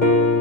thank you